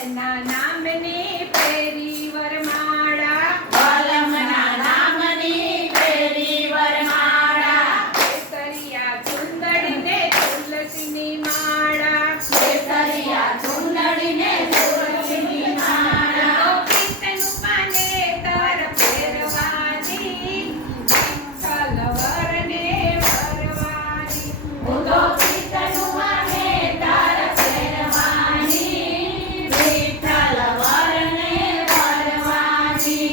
વાલમના નામની પેરી વરમાળા, વાલમના નામની પેરી વરમાળા, કેસરિયા ચુંદડીને તુલસીની માળા, કેસરિયા ચુંદડીને તુલસીની માળા, ગોપીતનું પાને તાર ફેરવાની, વિઠ્ઠલ વરને વરવાની. હું તો પિતનું માને તાર ફેરવાની, વિઠ્ઠલ વરને વરવાની.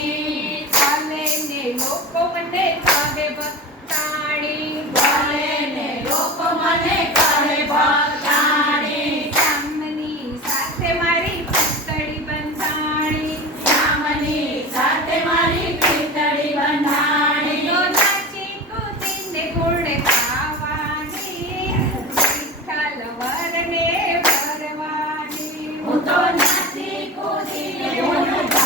ચાલે ને લોકો મને કહે ભક્તાણી, ભલે ને લોકો મને કહે ભક્તાણી, શ્યામની સાથે મારી પિત્તળી બંધાણી, શ્યામની સાથે મારી પિતળી બંધાણી. તો નાચી કૂદીને ગુણ ગાવાની, વિઠ્ઠલ વરને વરવાની. હું તો નાચી કૂદીને ગુણ